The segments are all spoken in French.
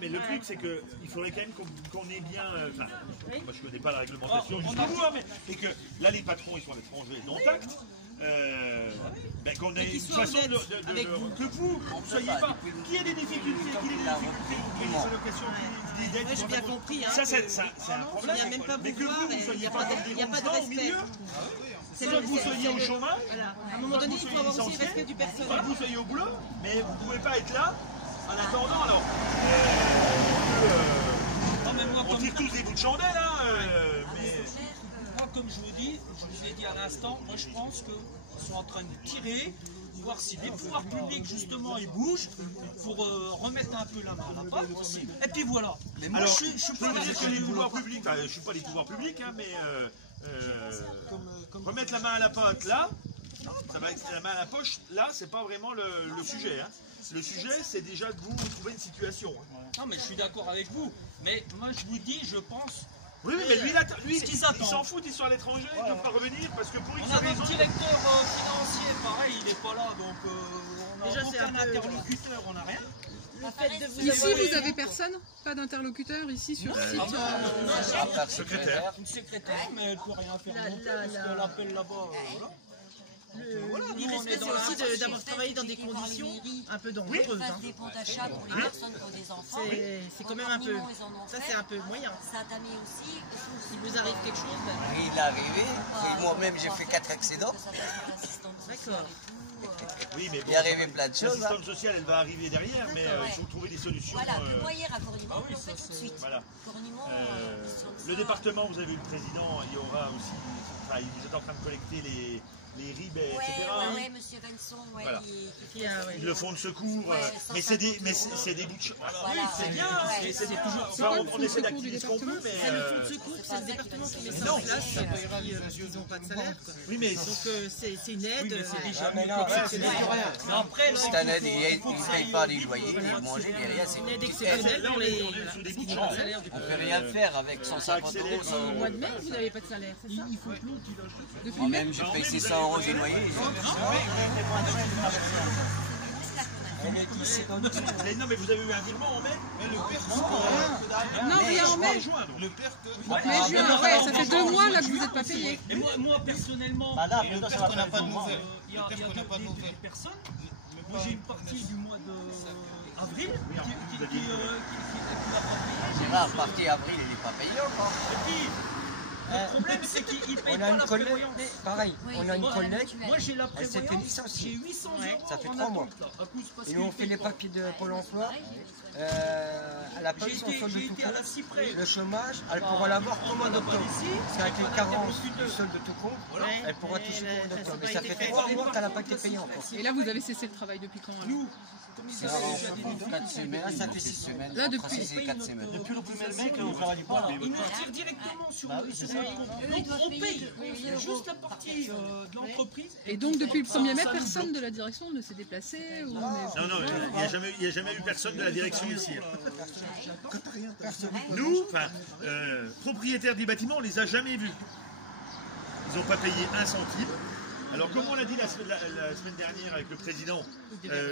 mais le truc, c'est qu'il faudrait quand même qu'on ait bien. Enfin, moi je connais pas la réglementation jusqu'au bout, hein, mais que là les patrons ils sont à l'étranger, dont acte. Ben, qu'on ait une façon que vous soyez pas. Qui a des difficultés, qui a des allocations, qui des dettes. Moi j'ai bien compris. Hein, ça, c'est un problème. Il n'y a même pas mais que vous ne soyez pas comme des respect. au milieu. Soit que vous soyez au chômage, voilà. À un moment donné, il faut avoir aussi le respect du personnel. Soit que vous soyez au boulot, mais vous ne pouvez pas être là en attendant. Alors, on tire tous des bouts de chandelle, hein, mais... Moi, comme je vous ai dit à l'instant, moi je pense qu'ils sont en train de tirer, voir si les pouvoirs publics justement ils bougent pour remettre un peu la main à la pâte. Et puis voilà. Mais moi, alors, je suis pas que les pouvoirs publics, enfin, je ne suis pas les pouvoirs publics, hein, mais remettre la main à la pâte là, ça va être la main à la poche, là, c'est pas vraiment le sujet. Hein. Le sujet, c'est déjà de vous trouver une situation. Non, mais je suis d'accord avec vous. Mais moi, je vous dis, je pense. Oui, mais lui il s'en fout, ils sont à l'étranger, ils ne peuvent pas revenir parce que pour on a notre directeur financier, pareil, il n'est pas là, donc on n'a aucun interlocuteur, on n'a rien. Ici, vous avez personne? Pas d'interlocuteur ici sur le site? Secrétaire. Une secrétaire, mais elle ne peut rien faire non plus, parce qu'elle appelle là-bas. L'irrespect, c'est aussi d'avoir travaillé dans des conditions un peu dangereuses. Hein. Des bons d'achat pour les personnes qui ont des enfants. C'est quand même un peu. Ça, c'est un peu moyen. Ça t'a mis aussi. S'il vous arrive quelque chose. Il est arrivé. Moi-même, j'ai fait 4 accidents. D'accord. Oui, mais bon, il est arrivé plein de choses. L'assistante sociale, elle va arriver derrière, mais il faut trouver des solutions. Voilà, le moyen à Cornimont, on le fait tout de suite. Voilà. Le département, vous avez vu le président, il y aura aussi. Enfin, vous êtes en train de collecter les RIB, etc. Oui, monsieur Vincent, voilà. Ils le font de secours, mais c'est des bouts de chemin. Oui, c'est bien, c'est toujours. On essaie d'activer ce qu'on peut, mais. C'est le fonds de secours, c'est le département qui met ça en place. Ils n'ont pas de salaire. Oui, mais. Donc c'est une aide. C'est déjà mieux que après, cette année, ils ne payent pas les loyers, ils mangent rien. C'est une aide exceptionnelle pour les. On ne peut rien faire avec 150 €. Au mois de mai, vous n'avez pas de salaire, c'est ça? Moi-même, je paye 600 € des loyers. Non, mais vous avez eu un virement en mai? Non, rien en mai. Le père Mais juin, ouais, ça fait 2 mois là que vous n'êtes pas payé. Et moi personnellement, le père qu'on n'a pas de nouvelles. Il y a des personnes. Moi j'ai une partie du mois d'avril qui n'a pas payé. C'est rare, partie avril, il n'est pas payé encore. Et puis, le problème, c'est qu'il ne paye pas la prévoyance. Pareil, on a une collègue, moi j'ai la elle s'est fait prévoyance, j'ai licencier. 800 €. Ça fait 3 mois. Et nous on fait les papiers de Pôle emploi. Elle n'a pas eu son solde de tout compte. Le chômage, elle pourra l'avoir qu'au mois d'octobre. C'est avec les carences du solde de tout compte, elle pourra toucher qu'au mois d'octobre. Mais ça fait 3 mois qu'elle n'a pas été payée encore. Et là, vous avez cessé le travail depuis quand? Nous, comme ils avaient déjà dit, 4 semaines, ça fait 6 semaines. Là, depuis 4 semaines. Depuis le 1er mai, on travaille pas. ils nous retirent directement sur le compte. Donc on paye juste la partie de l'entreprise. Et donc, depuis le 1er mai, personne de la direction ne s'est déplacé ou... Non, il n'y a jamais eu personne de la direction ici. Nous, propriétaires du bâtiment, on les a jamais vus. Ils n'ont pas payé un centime. Alors, comme on l'a dit la semaine dernière avec le président,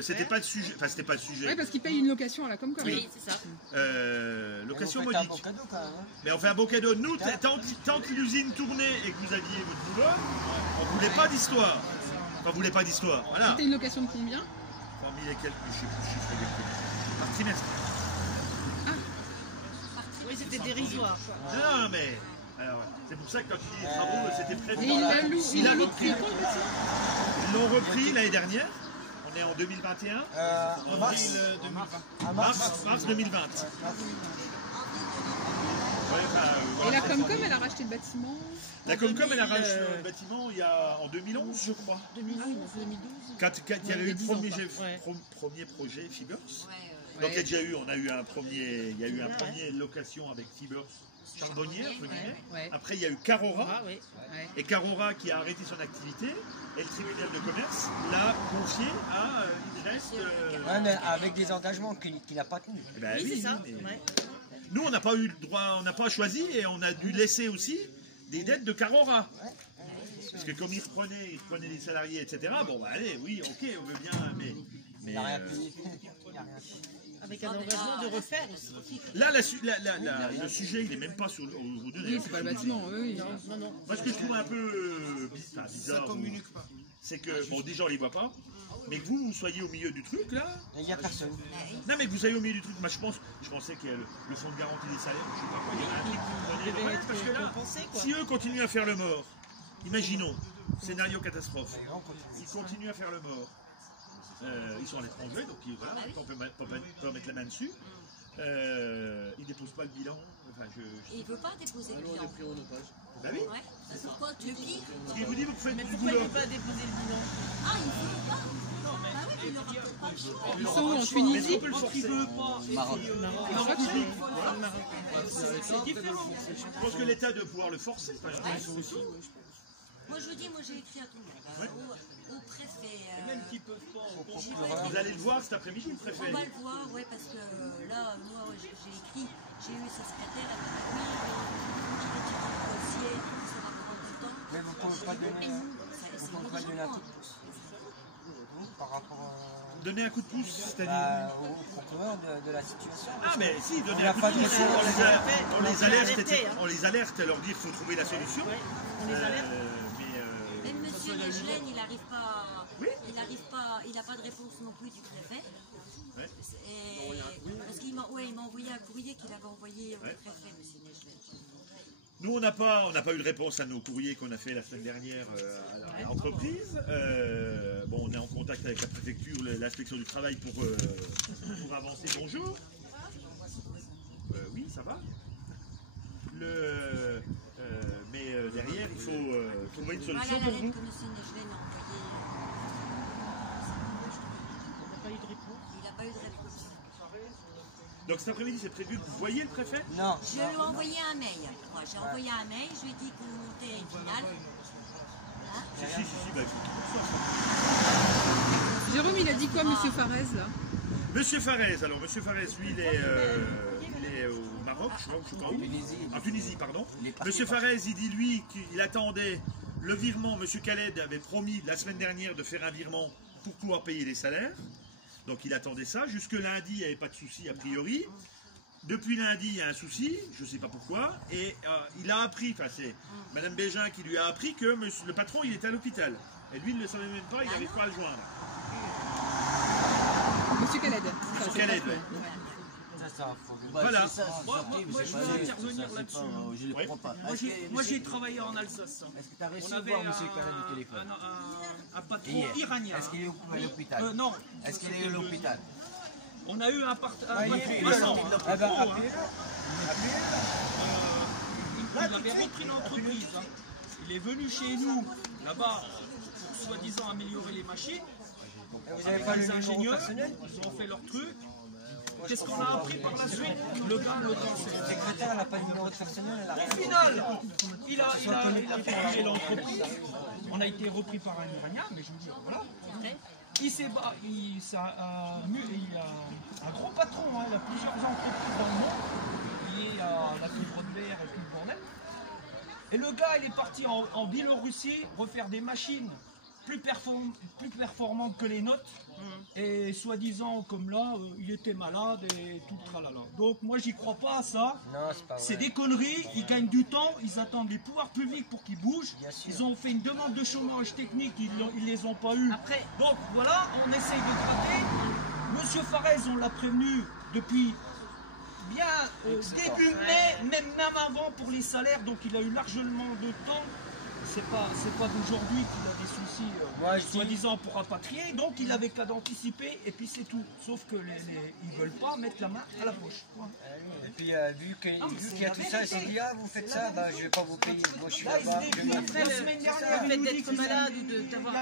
c'était pas le sujet. Enfin, c'était pas le sujet. Oui, parce qu'ils payent une location à la Comcom. Oui, c'est ça. Location modique. Mais on fait un beau cadeau. Nous, tant que l'usine tournait et que vous aviez votre boulot, on ne voulait pas d'histoire. On ne voulait pas d'histoire. Voilà. C'était une location de combien? 3000 et quelques, je sais plus, chiffre exactement. Par trimestre. Oui, c'était dérisoire. Non, mais. Alors, c'est pour ça que quand tu dis les travaux, c'était prévu. Et il a repris. Ils l'ont repris l'année dernière. On est en 2021. Mars 2020. Et la Comcom, elle a racheté le bâtiment? La Comcom, elle a racheté le bâtiment en 2011, je crois. 2012. Quand il y avait eu le premier projet Fibers. Donc il y a déjà eu, on a eu un premier, il y a eu un premier location avec Fibers charbonnière, entre guillemets. Après il y a eu Carora, et Carora qui a arrêté son activité, et le tribunal de commerce l'a confié à une mais avec des engagements qu'il n'a pas tenus. Ben, Oui, c'est ça. Nous on n'a pas eu le droit, on n'a pas choisi, et on a dû laisser aussi des dettes de Carora. Parce que comme ils reprenaient les salariés, etc. Bon bah allez, oui, ok, on veut bien, mais Avec un engagement de refaire aussi. Là, le sujet, il n'est même pas sur aujourd'hui. Oui, c'est pas le bâtiment, oui. Non. Moi, ce que je trouve un peu bizarre, c'est que, bon, déjà, on les voit pas, mais que vous soyez au milieu du truc, là. Il n'y a personne. Non, mais que vous soyez au milieu du truc. Moi, je pensais qu'il y a le fonds de garantie des salaires, je sais pas quoi, il y avait un truc qui devait être parce que là, si eux continuent à faire le mort, imaginons, scénario catastrophe, ils continuent à faire le mort. Ils sont à l'étranger, donc voilà, on peut mettre la main dessus. Ils ne déposent pas le bilan. Enfin, il ne veut pas déposer le bilan. Bah oui. Ouais. Pourquoi tu dis Il vous dit, vous faites Mais du pourquoi il ne boulot. veut pas déposer le bilan? Ah, il ne veut pas. Bah oui, il n'aura peut-être pas le choix. Ils sont où, en Tunisie? On peut le forcer. Maroc. C'est différent. Je pense que l'État doit pouvoir le forcer. Enfin, je pense aussi. Moi, je vous dis, j'ai écrit à tout le monde, au préfet. Même qui peuvent pas. Vous allez le voir cet après-midi, le préfet. On va le voir, ouais, parce que là, moi, j'ai écrit, j'ai eu sa secrétaire, elle m'a dit oui, je retire le dossier, ça va prendre du temps. Mais vous ne pouvez pas donner un coup de pouce. Vous, par rapport Donner un coup de pouce, c'est-à-dire au procureur de la situation. Ah, mais si, donner un coup de pouce, on les alerte, leur dire qu'il faut trouver la solution. On les alerte. Même monsieur Legelen, il n'arrive pas, il n'a pas de réponse non plus du préfet. Ouais. Parce qu'il m'a envoyé un courrier qu'il avait envoyé au préfet, monsieur Legelen. Nous, on n'a pas eu de réponse à nos courriers qu'on a fait la semaine dernière à l'entreprise. Bon, on est en contact avec la préfecture, l'inspection du travail pour avancer. Bonjour. Oui, ça va. Mais derrière, il faut trouver une solution pour vous. Que monsieur Legelen a envoyé, Il n'a pas eu de réponse. il n'a pas eu de réponse. Donc cet après-midi, c'est prévu que vous voyez le préfet? Non. Je lui ai envoyé un mail. Moi, j'ai envoyé un mail, je lui ai dit qu'on montait à une finale. Si, bah, il faut qu'il Jérôme, il a dit quoi, monsieur Farès, là? Monsieur Farès, alors Monsieur Farès, lui, il est au Maroc, je sais pas où. En Tunisie, pardon. Monsieur Farès, il dit, lui, qu'il attendait le virement. Monsieur Khaled avait promis la semaine dernière de faire un virement pour pouvoir payer les salaires. Donc il attendait ça. Jusque lundi, il n'y avait pas de souci a priori. Depuis lundi, il y a un souci, je ne sais pas pourquoi. Et il a appris, enfin c'est Madame Bégin qui lui a appris que le patron, il était à l'hôpital. Et lui, il ne le savait même pas, il n'arrive pas à le joindre. Monsieur Khaled. Monsieur Khaled, oui. Voilà. Moi, je veux intervenir là-dessus. Je ne le crois pas. Moi, j'ai travaillé en Alsace. Est-ce que tu as réussi On à avait voir M. Khaled au téléphone un patron iranien. Est-ce qu'il est à l'hôpital Non. Est-ce qu'il est à l'hôpital? On a eu un patron. Il avait repris l'entreprise. Il est venu chez nous, là-bas, pour soi-disant améliorer les machines. Vous n'avez pas les ingénieurs? Ils ont fait leur truc. Qu'est-ce qu'on a appris par la suite? Le gars, Le secrétaire n'a pas de numéro de personnel, elle a rien. Au final, il a fait l'entreprise. On a été repris par un Iranien, mais je vous dis, voilà. Il a un gros patron, hein, il a plusieurs entreprises dans le monde. Il est à la fibre de verre et tout le bordel. Et le gars, il est parti en Biélorussie refaire des machines plus performantes que les nôtres. Et soi-disant, comme là, il était malade et tout le tralala. Donc moi, j'y crois pas à ça. Non, c'est pas vrai. C'est des conneries, ils gagnent du temps, ils attendent les pouvoirs publics pour qu'ils bougent. Ils ont fait une demande de chômage technique, ils les ont pas eu. Donc voilà, on essaye de gratter. Monsieur Farès, on l'a prévenu depuis bien début mai, même avant pour les salaires, donc il a eu largement de temps. C'est pas d'aujourd'hui qu'il a des soucis, soi-disant pour rapatrier, donc il avait qu'à d'anticiper et puis c'est tout. Sauf que ils veulent pas mettre la main à la poche. Et puis vu qu'il y a tout ça, il s'est dit ah vous faites ça, bah, je vais pas vous payer, moi je suis là-bas. Après, le fait d'être malade ou d'avoir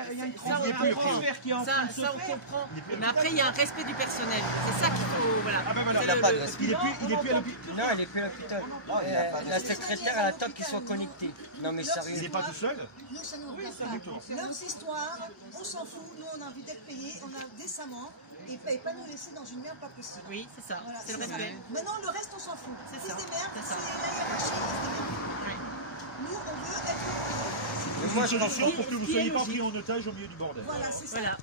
ça, on comprend. Mais après, il y a un respect du personnel. C'est ça qu'il faut. Voilà. Il n'a pas de respect. Il est plus à l'hôpital. Non, il est plus à l'hôpital. La secrétaire, elle attend qu'ils soient connectés. Non mais sérieux. Il n'est pas tout seul? Nous, ça nous regarde pas. Leurs histoires, on s'en fout. Nous, on a envie d'être payés, on a décemment. Et pas nous laisser dans une merde pas possible. Oui, c'est ça. Voilà, c'est le respect. Maintenant, le reste, on s'en fout. C'est Ils ça. se démerdent, C'est c'est ça. la hiérarchie, ils se démerdent. Nous, on veut être... Une solution pour que vous ne soyez pas pris en otage au milieu du bordel. Voilà, c'est ça. Voilà.